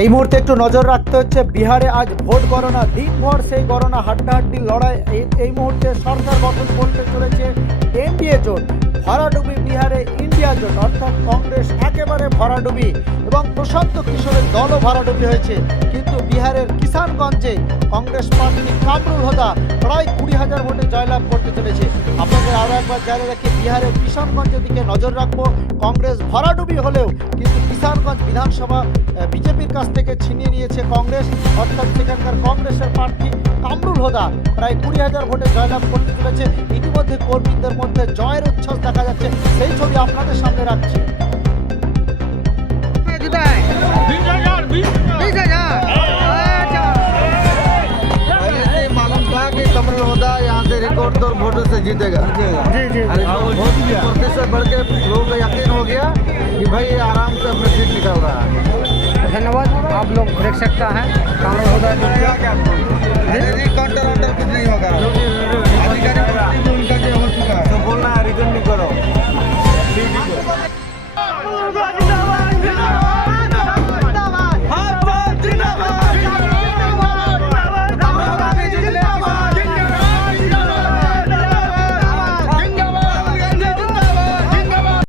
এই মুহূর্তে একটু নজর রাখতে হচ্ছে বিহারে আজ ভোট গণনা, দিনভর সেই গণনা হাড্ডাহাড্ডি লড়াই। এই মুহূর্তে সরকার গঠন করতে চলেছে এনডিএ জোট। ভরাডুবি বিহারে ইন্ডিয়া জোট, অর্থাৎ কংগ্রেস একেবারে ভরাডুবি এবং প্রশান্ত কিশোরের দলও ভরাডুবি হয়েছে। কিন্তু বিহারের কিষানগঞ্জে কংগ্রেস প্রার্থী কামরুল হোদা প্রায় 20,000 ভোটে জয়লাভ করতে চলেছে। আপনাদের আরও একবার জানিয়ে রাখি, বিহারের কিষানগঞ্জের দিকে নজর রাখবো। কংগ্রেস ভরাডুবি হলেও কিন্তু কিষানগঞ্জ বিধানসভা বিজেপির কাছ থেকে ছিনিয়ে নিয়েছে কংগ্রেস, অর্থাৎ সেখানকার কংগ্রেসের প্রার্থী কামরুল হোদা প্রায় 20,000 ভোটে জয়লাভ করতে চলেছে। ইতিমধ্যে কর্মীদের মধ্যে জয়ের উচ্ছ্বাস দেখা যাচ্ছে, সেই ছবি আপনাদের সামনে রাখছি। कमरुल होदा यहाँ से रिकॉर्ड तौर वोटों से जीतेगा। जी जी वोट की प्रतिशत बढ़ के लोगों को यकीन हो गया कि भाई ये आराम से अपनी सीट निकल रहा है। धन्यवाद। आप लोग देख सकता है कामरुल होदा काउंटर वाउंटर कुछ नहीं होगा, अधिकारी उनका जो हो चुका है तो बोलना है रिटर्न नहीं करो।